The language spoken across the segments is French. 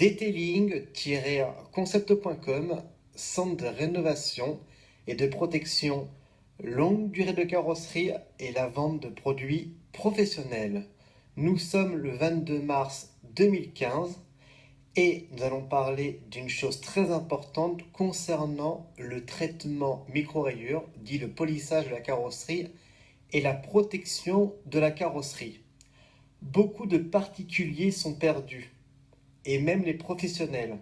Detailing-concept.com, centre de rénovation et de protection longue durée de carrosserie et la vente de produits professionnels. Nous sommes le 22 mars 2015 et nous allons parler d'une chose très importante concernant le traitement micro-rayures, dit le polissage de la carrosserie et la protection de la carrosserie. Beaucoup de particuliers sont perdus, et même les professionnels.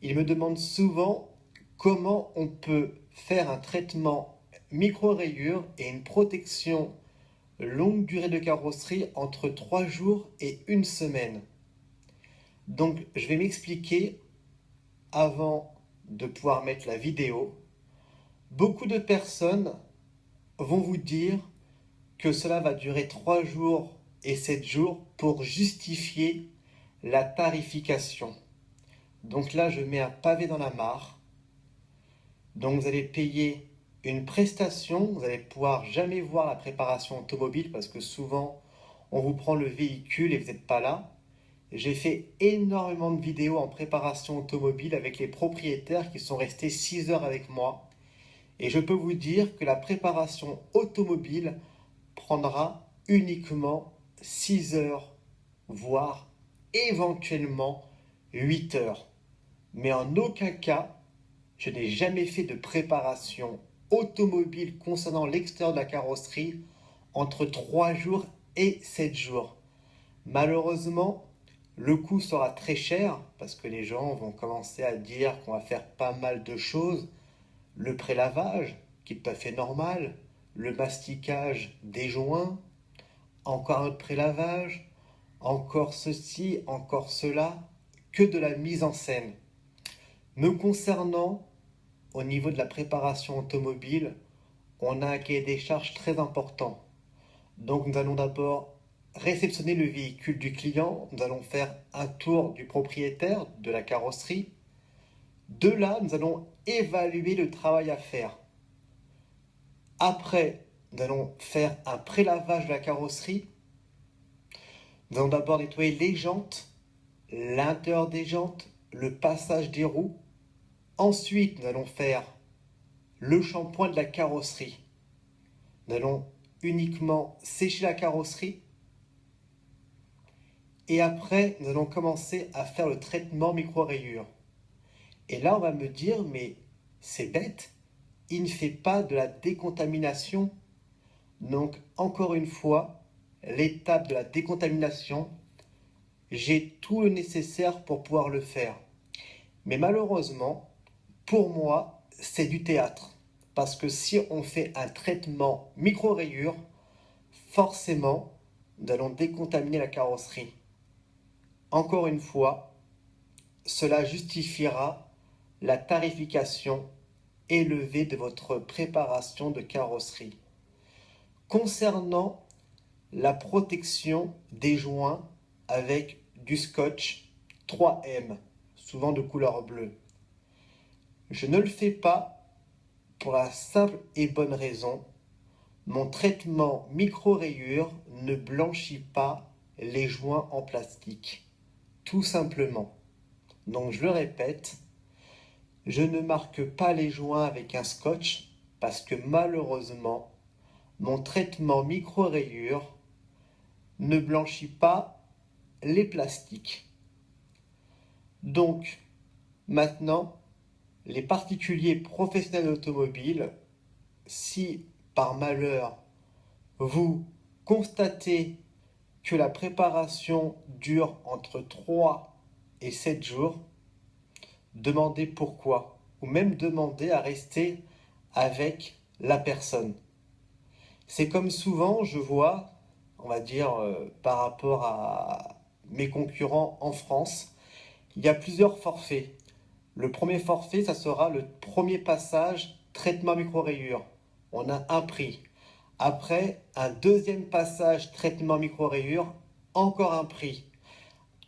Ils me demandent souvent comment on peut faire un traitement micro-rayures et une protection longue durée de carrosserie entre 3 jours et 1 semaine. Donc je vais m'expliquer avant de pouvoir mettre la vidéo. Beaucoup de personnes vont vous dire que cela va durer 3 jours et 7 jours pour justifier la tarification. Donc là, je mets un pavé dans la mare. Donc vous allez payer une prestation, vous allez pouvoir jamais voir la préparation automobile parce que souvent on vous prend le véhicule et vous n'êtes pas là. J'ai fait énormément de vidéos en préparation automobile avec les propriétaires qui sont restés 6 heures avec moi. Et je peux vous dire que la préparation automobile prendra uniquement 6 heures, voire éventuellement 8 heures. Mais en aucun cas, je n'ai jamais fait de préparation automobile concernant l'extérieur de la carrosserie entre 3 jours et 7 jours. Malheureusement, le coût sera très cher parce que les gens vont commencer à dire qu'on va faire pas mal de choses. Le prélavage, qui est tout à fait normal, le masticage des joints, encore un autre prélavage, encore ceci, encore cela, que de la mise en scène. Me concernant, au niveau de la préparation automobile, on a un cahier des charges très important. Donc nous allons d'abord réceptionner le véhicule du client, nous allons faire un tour du propriétaire de la carrosserie. De là, nous allons évaluer le travail à faire. Après, nous allons faire un prélavage de la carrosserie. Nous allons d'abord nettoyer les jantes, l'intérieur des jantes, le passage des roues. Ensuite, nous allons faire le shampoing de la carrosserie. Nous allons uniquement sécher la carrosserie. Et après, nous allons commencer à faire le traitement micro-rayures. Et là, on va me dire, mais c'est bête, il ne fait pas de la décontamination. Donc, encore une fois, l'étape de la décontamination, j'ai tout le nécessaire pour pouvoir le faire. Mais malheureusement, pour moi, c'est du théâtre. Parce que si on fait un traitement micro-rayures, forcément, nous allons décontaminer la carrosserie. Encore une fois, cela justifiera la tarification élevée de votre préparation de carrosserie. Concernant la protection des joints avec du scotch 3M, souvent de couleur bleue, je ne le fais pas pour la simple et bonne raison, mon traitement micro-rayures ne blanchit pas les joints en plastique, tout simplement. Donc je le répète, je ne marque pas les joints avec un scotch parce que malheureusement, mon traitement micro-rayures ne blanchit pas les plastiques. Donc, maintenant, les particuliers professionnels automobiles, si par malheur vous constatez que la préparation dure entre 3 et 7 jours, demandez pourquoi, ou même demandez à rester avec la personne. C'est comme souvent, je vois, on va dire, par rapport à mes concurrents en France, il y a plusieurs forfaits. Le premier forfait, ça sera le premier passage traitement micro-rayures. On a un prix. Après, un deuxième passage traitement micro-rayures, encore un prix.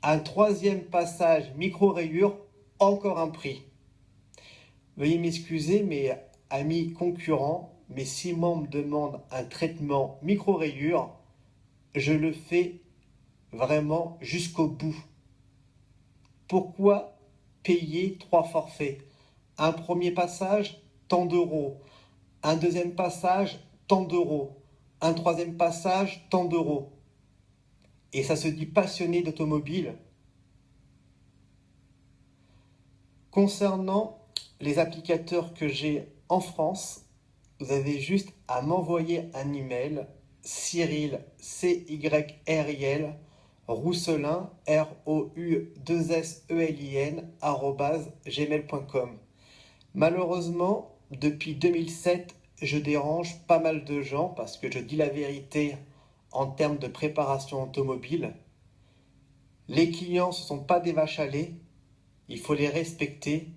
Un troisième passage micro-rayures, encore un prix. Veuillez m'excuser, mes amis concurrents, mais si moi on me demande un traitement micro-rayures, je le fais vraiment jusqu'au bout. Pourquoi payer 3 forfaits? Un premier passage, tant d'euros. Un deuxième passage, tant d'euros. Un troisième passage, tant d'euros. Et ça se dit passionné d'automobile. Concernant les applicateurs que j'ai en France, vous avez juste à m'envoyer un email, Cyril, C-Y-R-I-L, Rousselin, R-O-U-2-S-E-L-I-N, @gmail.com. Malheureusement, depuis 2007, je dérange pas mal de gens parce que je dis la vérité en termes de préparation automobile. Les clients, ce ne sont pas des vaches à lait, il faut les respecter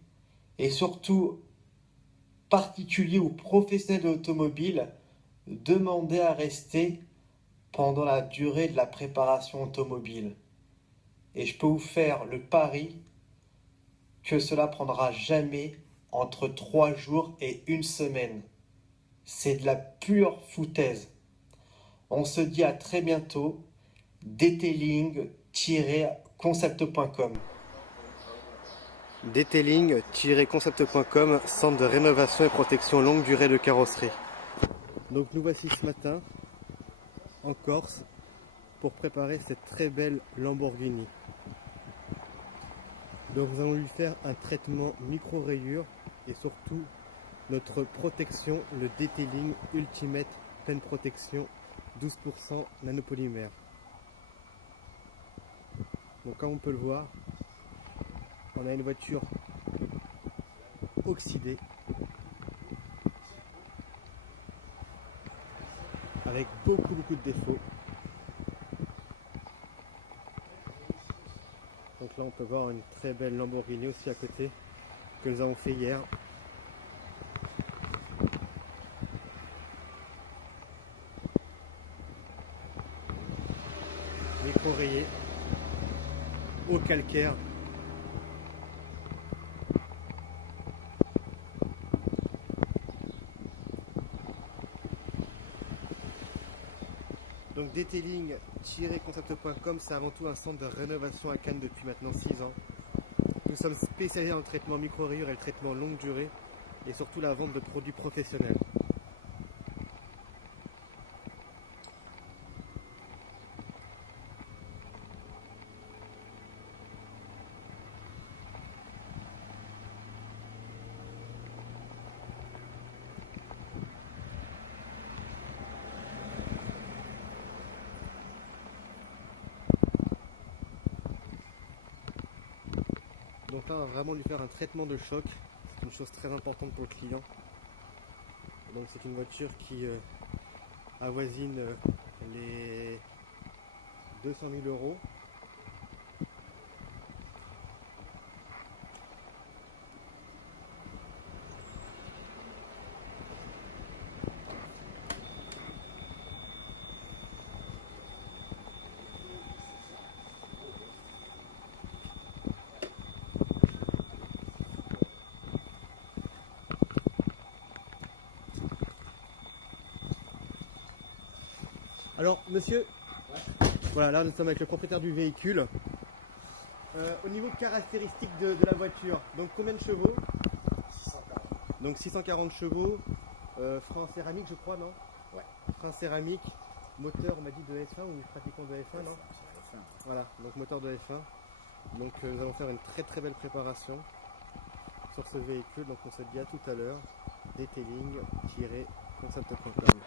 et surtout, particuliers ou professionnels de l'automobile, demandez à rester pendant la durée de la préparation automobile. Et je peux vous faire le pari que cela prendra jamais entre 3 jours et 1 semaine. C'est de la pure foutaise. On se dit à très bientôt. detailing-concept.com. Detailing-concept.com, centre de rénovation et protection longue durée de carrosserie. Donc nous voici ce matin en Corse pour préparer cette très belle Lamborghini. Donc nous allons lui faire un traitement micro-rayures et surtout notre protection, le Detailing Ultimate pleine protection 12% nanopolymère. Donc comme on peut le voir, on a une voiture oxydée avec beaucoup de défauts. Donc là on peut voir une très belle Lamborghini aussi à côté que nous avons fait hier. Micro-rayé, au calcaire. Donc detailing-concept.com, c'est avant tout un centre de rénovation à Cannes depuis maintenant 6 ans. Nous sommes spécialisés dans le traitement micro-rayures et le traitement longue durée et surtout la vente de produits professionnels. Donc là on va vraiment lui faire un traitement de choc, c'est une chose très importante pour le client. Donc c'est une voiture qui avoisine les 200 000 euros. Alors monsieur, voilà, là nous sommes avec le propriétaire du véhicule. Au niveau caractéristique de la voiture, donc combien de chevaux? 640. Donc 640 chevaux, frein en céramique je crois, non? Ouais. Frein céramique, moteur on m'a dit de F1 ou pratiquement de F1, non? F1. Voilà, donc moteur de F1. Donc nous allons faire une très belle préparation sur ce véhicule, donc on se dit à tout à l'heure, detailing-concept.com.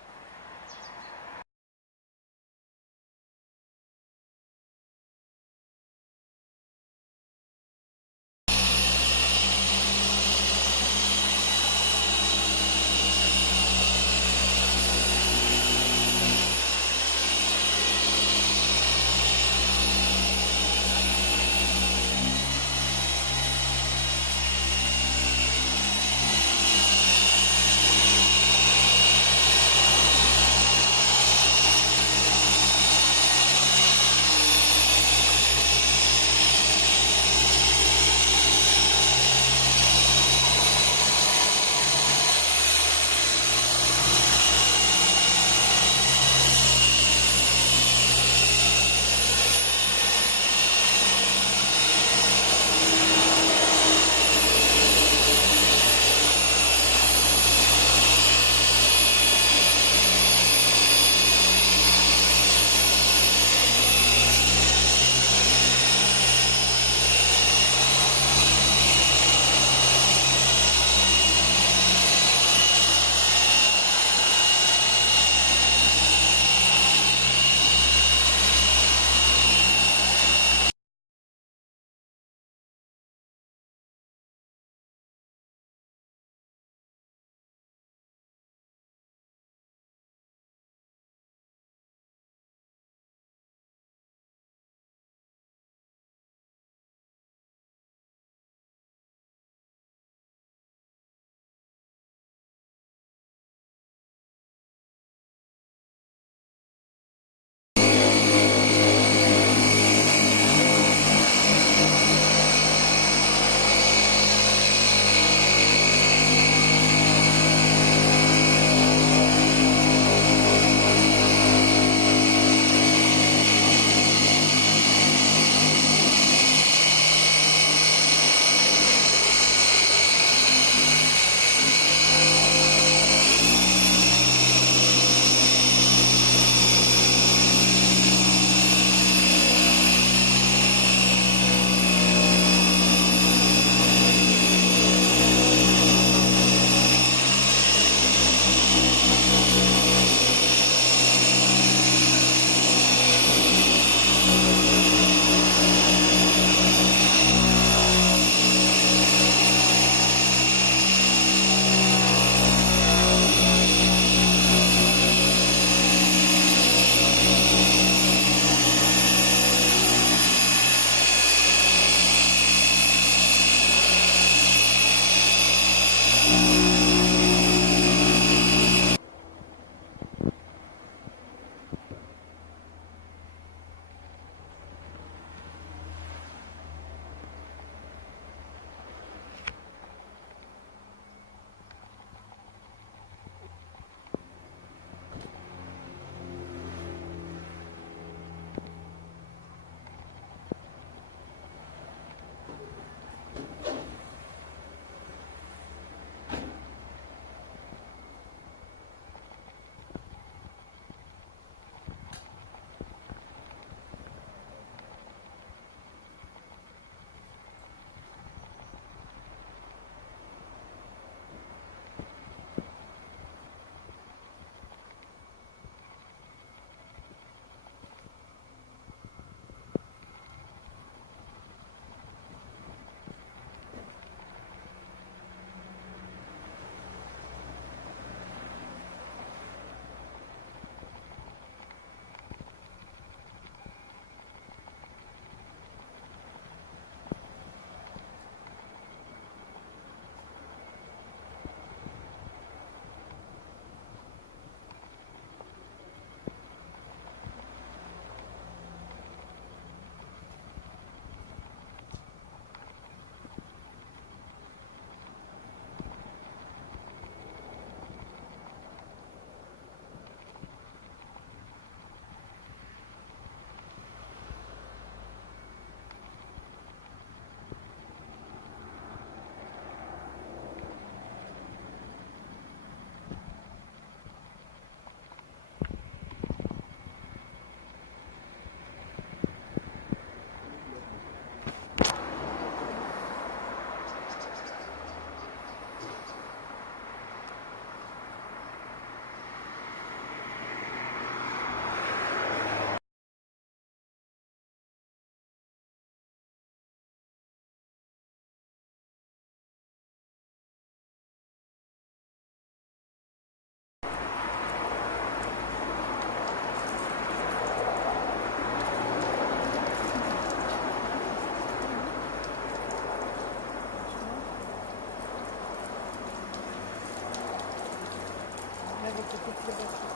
C'était très basique.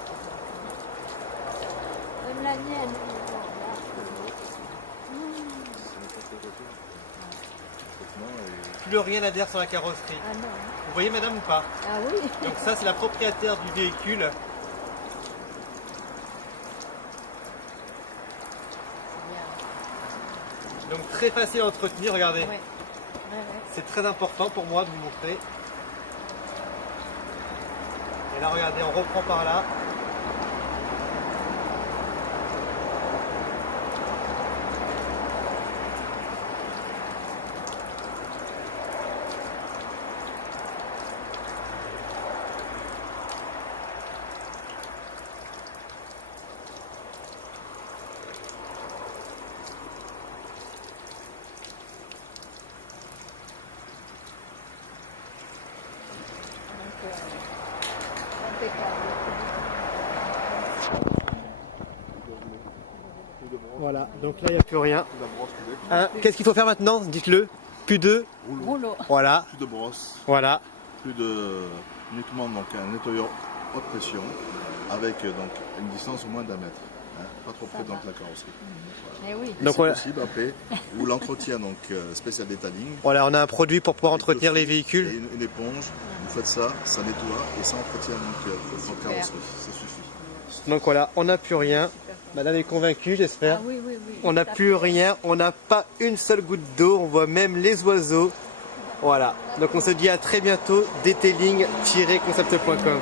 Même la mienne. Plus rien n'adhère sur la carrosserie. Ah non. Vous voyez madame ou pas? Ah oui. Donc ça c'est la propriétaire du véhicule. Donc très facile à entretenir, regardez. Ouais. Ouais, ouais. C'est très important pour moi de vous montrer. Et là regardez, on reprend par là. Voilà, donc là il n'y a plus rien. Qu'est-ce qu'il faut faire maintenant? Dites-le. Plus de rouleau. Voilà. Plus de brosse, Voilà. plus de uniquement donc un nettoyeur haute pression avec donc une distance au moins d'1 mètre, hein, pas trop près donc la carrosserie. Eh oui. Et Donc si voilà. possible après ou l'entretien donc spécial detailing. Voilà, on a un produit pour pouvoir avec entretenir le les fil et véhicules. une éponge, vous faites ça, ça nettoie et ça entretient donc votre carrosserie, ça suffit. Donc voilà, on n'a plus rien. Madame est convaincue, j'espère. Ah oui, oui, oui. On n'a Tout à plus fait. rien, on n'a pas une seule goutte d'eau, on voit même les oiseaux. Voilà, donc on se dit à très bientôt, detailing-concept.com.